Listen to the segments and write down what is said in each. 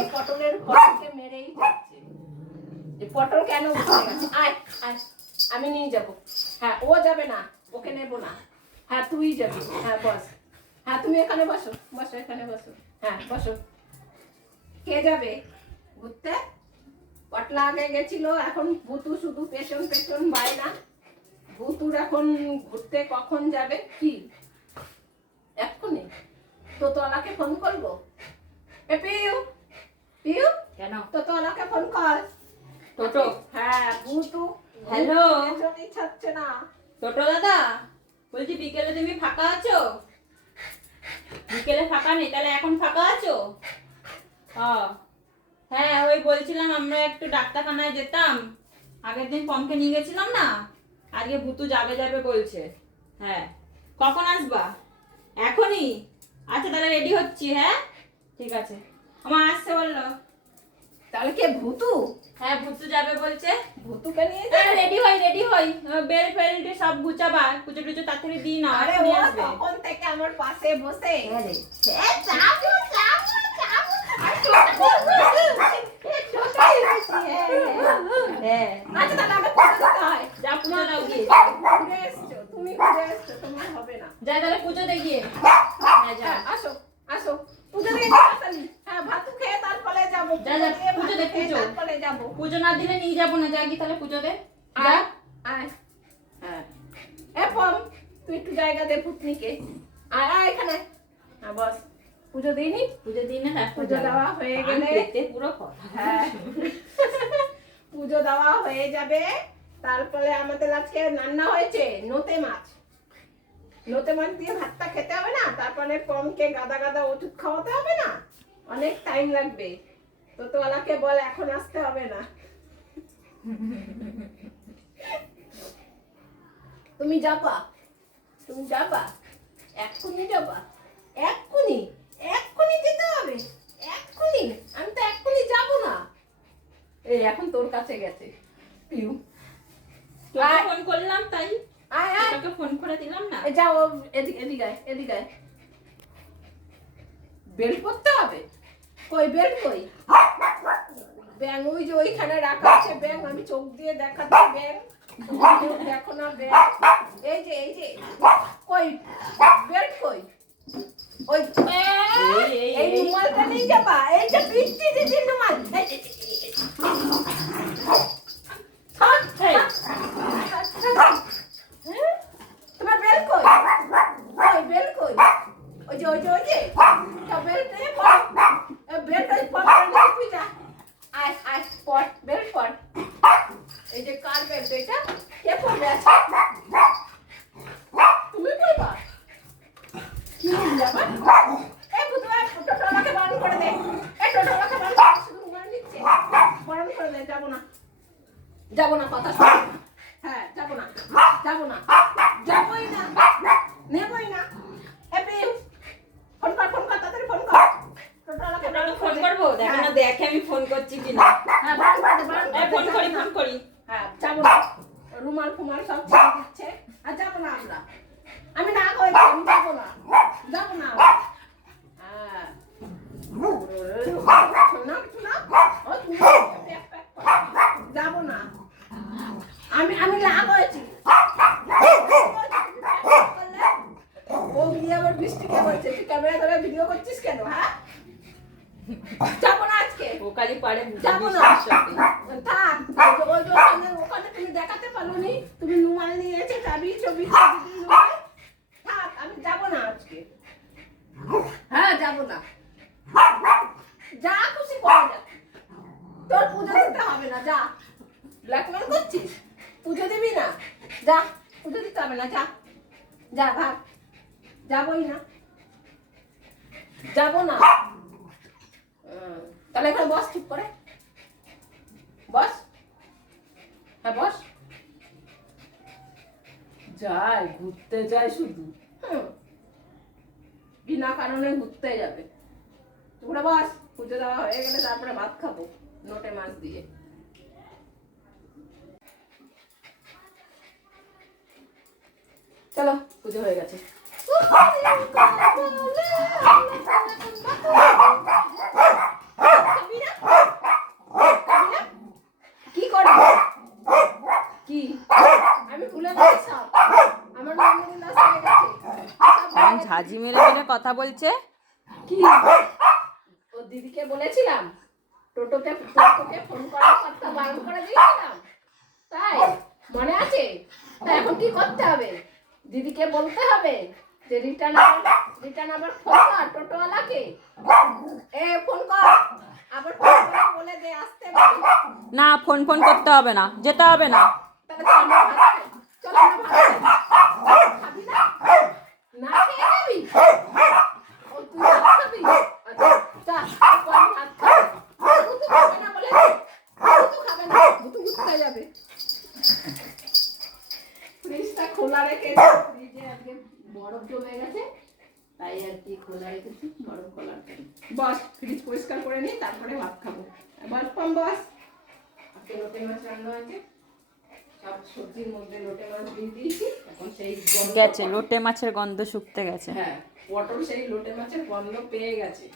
সেই পটলের ঘরকে মেরেই যাচ্ছে যে পটল কেন গেছে? আয় আয়, আমি নিয়ে যাব। হ্যাঁ ও যাবে না, ওকে নেব না। হ্যাঁ তুই যাবি। হ্যাঁ বস। হ্যাঁ তুমি এখানে বসো বসো, এখানে বসো। হ্যাঁ বসো। কে যাবে? ঘুরতে? পটলা আগে গেছিল, এখন ভুতু শুধু পেছন পেছন বায়না ভুতুর এখন ঘুরতে কখন যাবে? কি? এক্ষুনি। তো তোলাকে ফোন করব? এ পিউ পিউ কেন? তো তোলাকে ফোন কর। টোটো হ্যাঁ ভুতু। Hello? পেছনেই ছাড়ছে না। টোটো দাদা বলছি বিকেলে তুমি ফাঁকা আছো? বিকেলে ফাঁকা নেই তাহলে এখন ফাঁকা আছো? হ্যাঁ ওই বলছিলাম আমরা একটু ডাক্তারখানায় যেতাম। আগের দিন পমকে নিয়ে গেছিলাম না? আজকে ভুতু যাবে যাবে বলছে। হ্যাঁ কখন আসবা? এখনই? আচ্ছা তাহলে রেডি হচ্ছি হ্যাঁ? ঠিক আছে। আমার আসছে বলল। তাহলে কে ভুতু? হ্যাঁ ভুতু যাবে বলছে। ভুতুকে নিয়ে যাবে? রেডি হই রেডি হই। বেল ফেল সব গুছাবা। কুচো টুচো তাড়াতাড়ি দিই না আরে ও তখন থেকে আমার পাশে বসে। আরে রে। এ, যাব, যাব, যাব। আর টোটো, এ, টোটোই বেশি, হ্যাঁ, হ্যাঁ। হ্যাঁ আচ্ছা, তাহলে আমাকে পুজো দিতে হয়। যা পুজো দাও গিয়ে ঘুরে এসছো, তুমি ঘুরে এসছো, তোমার হবে না। যা তাহলে পুজো দে গিয়ে হ্যাঁ যা হ্যাঁ, আসো, আসো। পুজো দিয়ে তাড়াতাড়ি। হ্যাঁ, ভাতু খেয়ে তারপরে যাব। যা, যা, দিয়ে পুজো ভাত দে, খেয়ে পুজো। তারপরে যাব। পুজো না দিলে নিয়ে যাব না। যা গিয়ে তাহলে পুজো দে। যা। আয়, আয়। হ্যাঁ। এ, পম, তুই একটু জায়গা দে। আয়, আয় এখানে। হ্যাঁ, বস। পুজো দিইনি পুজো দিই না পুজো দেওয়া হয়ে গেলে। পুরো হ্যাঁ। পুজো দেওয়া হয়ে যাবে। তারপরে আমাদের আজকে রান্না হয়েছে নোতে মাছ। নোতে মাছ দিয়ে ভাতটা খেতে হবে না তারপরে পমকে গাদা গাদা ওষুধ খাওয়াতে হবে না। অনেক টাইম লাগবে। তো তোলাকে বল এখন আসতে হবে না। তুমি যাবা? তুমি যাবা? এক্ষুনি যাবা? এক্ষুনি? এক্ষুনি যেতে হবে? এক্ষুনি? আমি তো এক্ষুনি যাব না। এই এখন তোর কাছে গেছে। পিউ। ফোন করলাম তাই। আয় আয়। তোকে ফোন করে দিলাম না? এ যাও এদিকে এদিকে আয়, এদিকে আয়। বেল্ট পরতে হবে? কই বেল্ট কই? ব্যাং ওই যে ওইখানে রাখা আছে ব্যাং আমি চোখ দিয়ে দেখাচ্ছি ব্যাং দেখো না ব্যাং এই যে এই যে কই? বের কই? ওই এই। রুমালটা নিয়ে যাবা? এই যে বৃষ্টি দিদির রুমাল এই, এই, এই, এই, এই। থাক, এই। থাক, থাক, থাক। হ্যাঁ? তোমার বেল কই কই বেল কই ওই যে ওই যে ওই যে তা বেল নে পড় বেল টাই পড় পড় তুই যা আয় আয় পড় বেল পড় এই যে কার বেল এটা কে পড়বে আছে তুমি পড়বা কি যাবা এ বুধবা টোটোলাকে বারণ করে দে এ টোটোলাকে বারণ করে দে, শুধু উমার নিচ্ছে বারণ করে দে যাব না যাব না কথা হ্যাঁ না যাব না না নেবই না ফোন কর ফোন কর তাড়াতাড়ি ফোন কর ফোন করব, দেখো না, দেখে আমি ফোন করছি কিনা হ্যাঁ বারণ করে দে, বারণ এই করে দে, ফোন করি যাব না। ফোন করি হ্যাঁ যাব না রুমাল ফুমাল সব ছেড়ে দিচ্ছে আর যাব না আমরা আমি না করেছি আমি যাব না যাব না হ্যাঁ শোনা শোনা ও তুমি প্যাক প্যাক করো। যাব না আমি আমি না করেছি ও গিয়ে আবার বৃষ্টিকে বলছে তুই ক্যামেরা ধরে ভিডিও করছিস কেন হ্যাঁ যাব না আজকে ও যাব না। থাক ওই যে ওখানে ওখানে তুমি দেখাতে পারো নি তুমি নুমাল নিয়েছে চাবি ছবি ছবি নুমাল। থাক আমি যাব না আজকে। হ্যাঁ যাব না। যা খুশি করা যাক তোর পুজো দিতে হবে না যা। ব্ল্যাকমেল করছিস? পুজো দিবি না? যা পুজো দিতে হবে না যা। যা ভাগ। যাবোই না। যাব না। তাহলে এখানে বস ঠিক করে। বস হ্যাঁ বস যায় ঘুরতে যায় শুধু বিনা কারণে ঘুরতে যাবে তোমরা বাস পুজো দেওয়া হয়ে গেলে তারপরে ভাত খাব নোটে মাছ দিয়ে চলো পুজো হয়ে গেছে কথা বলছে কি ও দিদিকে বলেছিলাম টোটোতে টোটোকে ফোন করার কথা বারণ করে দিয়েছিলাম তাই মনে আছে তা এখন কি করতে হবে দিদিকে বলতে হবে যে রিটার্ন রিটার্ন আবার ফোন কর টোটোওয়ালাকে এ ফোন কর আবার ফোন করে বলে দে আসতে না ফোন ফোন করতে হবে না যেতে হবে না তাহলে চল ভাত খোলা রেখে ফ্রিজে আজকে বরফ জমে গেছে তাই আর কি খোলা রেখেছি বরফ খোলার। বস ফ্রিজ পরিষ্কার করে নিই তারপরে ভাত খাব। বস পাম বস। আজকে লোটে মাছ রান্না আছে সব সবজির মধ্যে লোটে মাছ দিয়ে দিয়েছি। এখন সেই গেছে লোটে মাছের গন্ধ শুকতে গেছে। হ্যাঁ পটল সেই লোটে মাছের গন্ধ পেয়ে গেছে।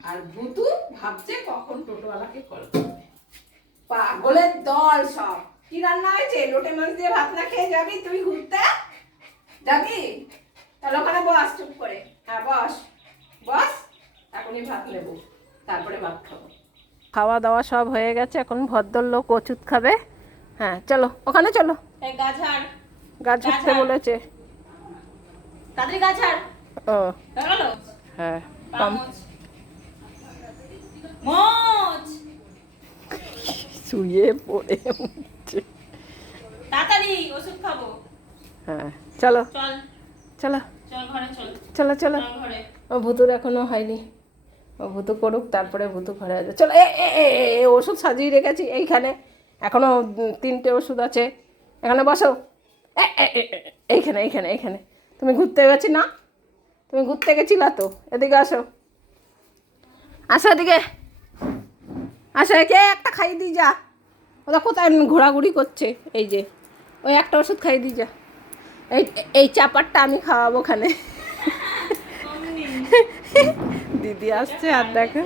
আর ভুতু ভাবছে কখন টোটোওয়ালাকে কল করবে। পাগলের দল সব। কি রান্না হয়েছে? লোটে মাছ দিয়ে ভাত না খেয়ে যাবি? তুই ঘুরতে? যাবি? তাহলে ওখানে বস চুপ করে। হ্যাঁ বস। বস এখনই ভাত নেব। তারপরে ভাত খাব। খাওয়া দাওয়া সব হয়ে গেছে এখন ভদ্রলোক ওষুধ খাবে। হ্যাঁ চলো ওখানে চলো। গাছ উঠতে বলেছে। ও। হ্যাঁ শুয়ে পড়ে তাড়াতাড়ি ওষুধ খাব। হ্যাঁ চলো। চলো। চল। চল ও ভুতুর এখনও হয়নি। ও ভুতু করুক তারপরে ভুতু ঘরে আসবে। চলো এ, ওষুধ সাজিয়ে রেখেছি এইখানে। এখনও উম, তিনটে ওষুধ আছে। এখানে বসো। এইখানে এইখানে এইখানে। তুমি ঘুরতে গেছি না? তুমি ঘুরতে গেছিলা তো? এদিকে আসো। আসো এদিকে। আসো একে একটা খাইয়ে দিই যা। ওরা কোথায় ঘোরাঘুরি করছে? এই যে ওই একটা ওষুধ খাইয়ে দিই যা। এই এই চাপারটা আমি খাওয়াবো ওখানে। দিদি আসছে আর দেখো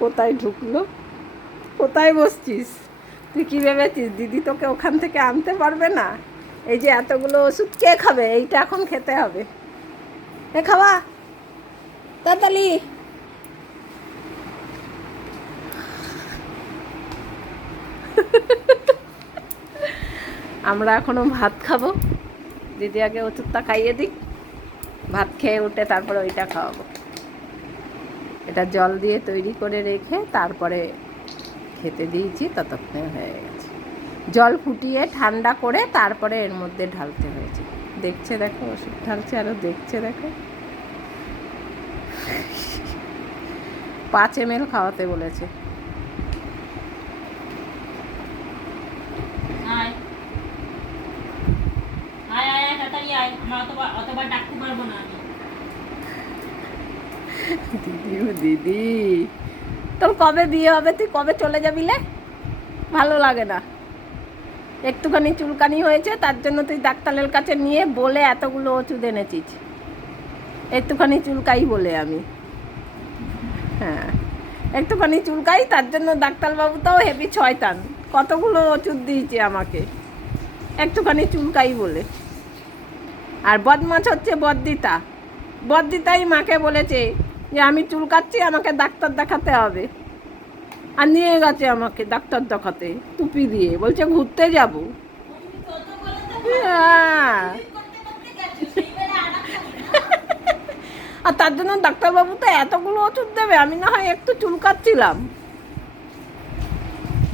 কোথায় ঢুকলো? কোথায় বসছিস? তুই কি ভেবেছিস? দিদি তোকে ওখান থেকে আনতে পারবে না? এই যে এতগুলো ওষুধ কে খাবে? এইটা এখন খেতে হবে। এ খাওয়া। তাড়াতাড়ি। আমরা এখনও ভাত খাব। দিদি আগে ওষুধটা খাইয়ে দিক। ভাত খেয়ে উঠে তারপরে ওইটা খাওয়াবো। এটা জল দিয়ে তৈরি করে রেখে তারপরে খেতে দিয়েছি ততক্ষণে হয়ে গেছে। জল ফুটিয়ে ঠান্ডা করে তারপরে এর মধ্যে ঢালতে হয়েছে। দেখছে দেখো ওষুধ ঢালছে আরও দেখছে দেখো। পাঁচ এম খাওয়াতে বলেছে। দিদি দিদি। তোর কবে বিয়ে হবে, তুই কবে চলে যাবি লে? ভালো লাগে না। একটুখানি চুলকানি হয়েছে, তার জন্য তুই ডাক্তারের কাছে নিয়ে বলে এতগুলো ওষুধ এনেছিস। একটুখানি চুলকাই বলে আমি। হ্যাঁ একটুখানি চুলকাই, তার জন্য ডাক্তারবাবু তাও হেভি ছয়তান কতগুলো ওষুধ দিয়েছে আমাকে। একটুখানি চুলকাই বলে। আর বদমাছ হচ্ছে বদ্দিতা। বদ্দিতাই মাকে বলেছে যে আমি চুলকাচ্ছি আমাকে ডাক্তার দেখাতে হবে। আর নিয়ে গেছে আমাকে ডাক্তার দেখাতে টুপি দিয়ে। বলছে ঘুরতে যাব। হ্যাঁ। আর তার জন্য ডাক্তারবাবু তো এতগুলো ওষুধ দেবে আমি না হয় একটু চুলকাচ্ছিলাম।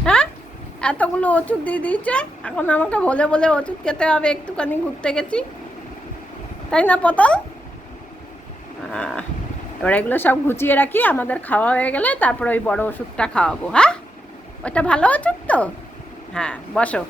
হ্যাঁ? এতগুলো ওষুধ দিয়ে দিয়েছে এখন আমাকে বলে বলে ওষুধ খেতে হবে একটুখানি ঘুরতে গেছি। তাই না পতল আহ, এবার এগুলো সব ঘুচিয়ে রাখি, আমাদের খাওয়া হয়ে গেলে তারপর ওই বড় ওষুধটা খাওয়াবো হ্যাঁ? ওটা ভালো ওষুধ তো? হ্যাঁ বসো।